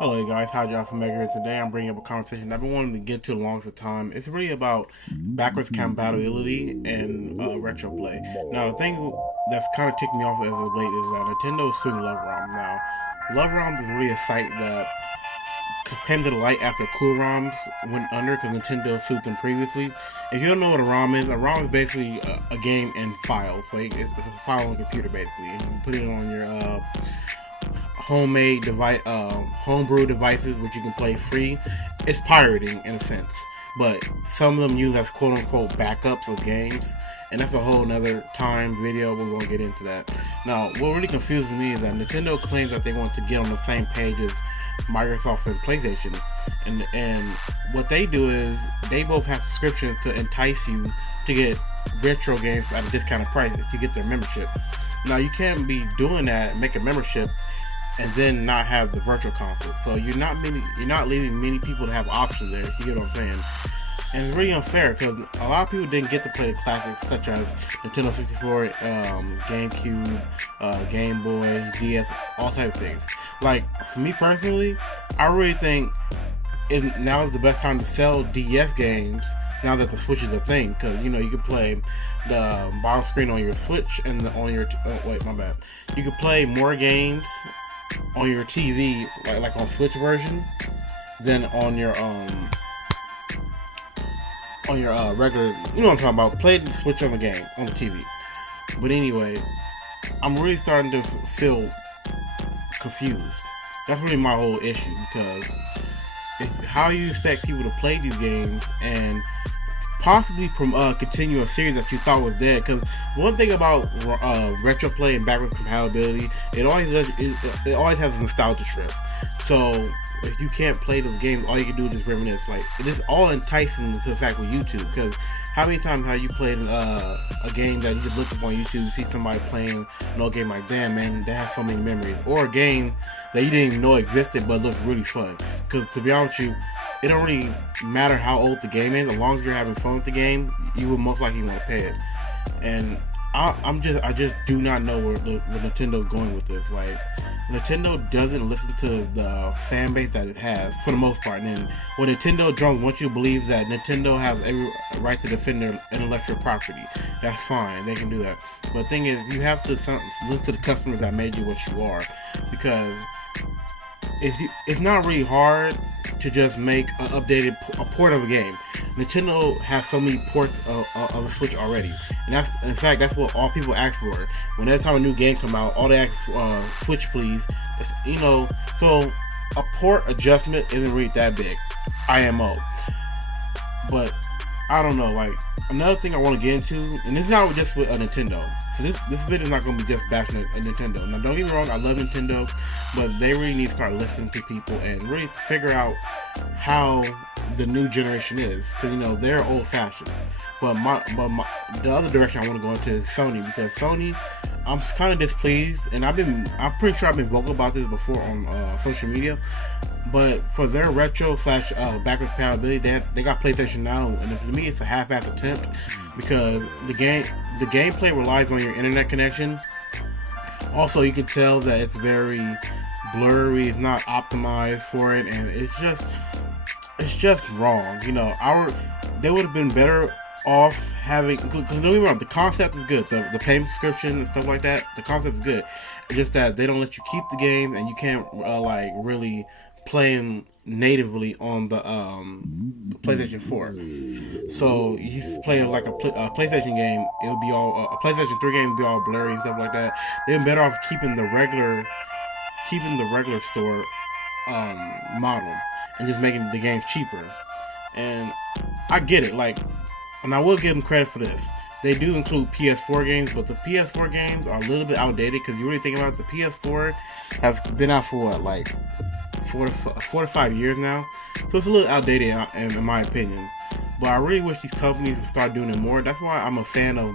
Hello guys, hi y'all from Mega here. Today I'm bringing up a conversation I've been wanting to get to the longest time. It's really about backwards compatibility and retro play. Now the thing that's kind of ticked me off as of late is that Nintendo is suing Love ROM. Now, Love ROM is really a site that came to the light after Cool ROMs went under because Nintendo sued them previously. If you don't know what a ROM is basically a game in files. Like it's a file on a computer basically. And you put it on your homemade device, homebrew devices, which you can play free. It's pirating in a sense, but some of them use as quote unquote backups of games, and that's a whole nother time video. We won't get into that. Now, what really confuses me is that Nintendo claims that they want to get on the same page as Microsoft and PlayStation, and what they do is they both have subscriptions to entice you to get retro games at a discounted price to get their membership. Now, you can't be doing that, make a membership, and then not have the virtual console. So you're not leaving many people to have options there. If you get what I'm saying. And it's really unfair because a lot of people didn't get to play the classics such as Nintendo 64, GameCube, Game Boy, DS, all types of things. Like, for me personally, I really think now is the best time to sell DS games now that the Switch is a thing, because you can play the bottom screen on your Switch and on your wait, my bad. You can play more games on your TV, like on Switch version, than on your regular. You know what I'm talking about? Play the Switch on the game on the TV. But anyway, I'm really starting to feel confused. That's really my whole issue, because how you expect people to play these games and possibly continue a series that you thought was dead. Because one thing about retro play and backwards compatibility, it always has a nostalgia trip. So if you can't play those games, all you can do is just reminisce. Like, it is all enticing to the fact with YouTube, because how many times have you played a game that you just look up on YouTube, see somebody playing no game like, damn man, that has so many memories, or a game that you didn't even know existed but looks really fun. Because to be honest with you, it don't really matter how old the game is, as long as you're having fun with the game, you will most likely want to pay it. And I just do not know where Nintendo's going with this. Like, Nintendo doesn't listen to the fan base that it has for the most part. And what Nintendo drones want you to believe that Nintendo has every right to defend their intellectual property. That's fine, they can do that. But the thing is, you have to listen to the customers that made you what you are, because it's not really hard to just make a port of a game. Nintendo has so many ports of the Switch already, and that's what all people ask for. When every time a new game come out, all they ask Switch please. So a port adjustment isn't really that big, IMO. But I don't know. Like, another thing I want to get into, and this is not just with a Nintendo. So this video is not going to be just bashing a Nintendo. Now, don't get me wrong, I love Nintendo, but they really need to start listening to people and really figure out how the new generation is, because they're old-fashioned. But the other direction I want to go into is Sony, because Sony, I'm kind of displeased, and I'm pretty sure I've been vocal about this before on social media. But for their retro / backwards compatibility, they got PlayStation Now, and to me it's a half-ass attempt, because the gameplay relies on your internet connection. Also, you can tell that it's very blurry, it's not optimized for it, and it's just wrong. They would have been better off having, because don't get me wrong, the concept is good, the payment subscription and stuff like that, the concept is good. It's just that they don't let you keep the game, and you can't really play them natively on the PlayStation 4. So you play like a PlayStation game, it would be all a PlayStation 3 game would be all blurry and stuff like that. They're better off keeping the regular store model and just making the game cheaper. And I get it, and I will give them credit for this. They do include PS4 games, but the PS4 games are a little bit outdated, because you really think about it, the PS4 has been out for what, 4 to 5 years now, so it's a little outdated in my opinion. But I really wish these companies would start doing it more. That's why I'm a fan of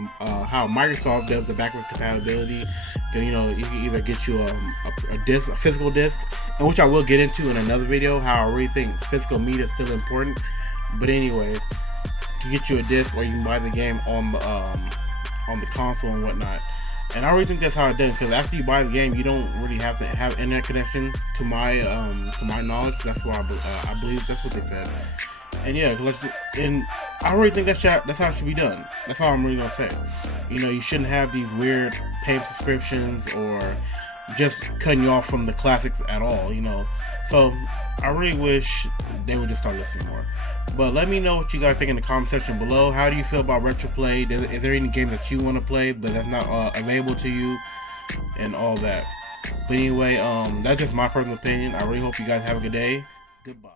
how Microsoft does the backwards compatibility. You can either get you a physical disc, and which I will get into in another video, how I really think physical media is still important. But anyway, you can get you a disc, or you can buy the game on the console and whatnot. And I really think that's how it does, because after you buy the game, you don't really have to have internet connection, to my knowledge. That's why I believe that's what they said. And yeah, and I really think that's how it should be done. That's all I'm really gonna say. You know, you shouldn't have these weird paid subscriptions or just cutting you off from the classics at all. You know, so I really wish they would just start listening more. But let me know what you guys think in the comment section below. How do you feel about retroplay? Is there any games that you want to play but that's not available to you, and all that? But anyway, that's just my personal opinion. I really hope you guys have a good day. Goodbye.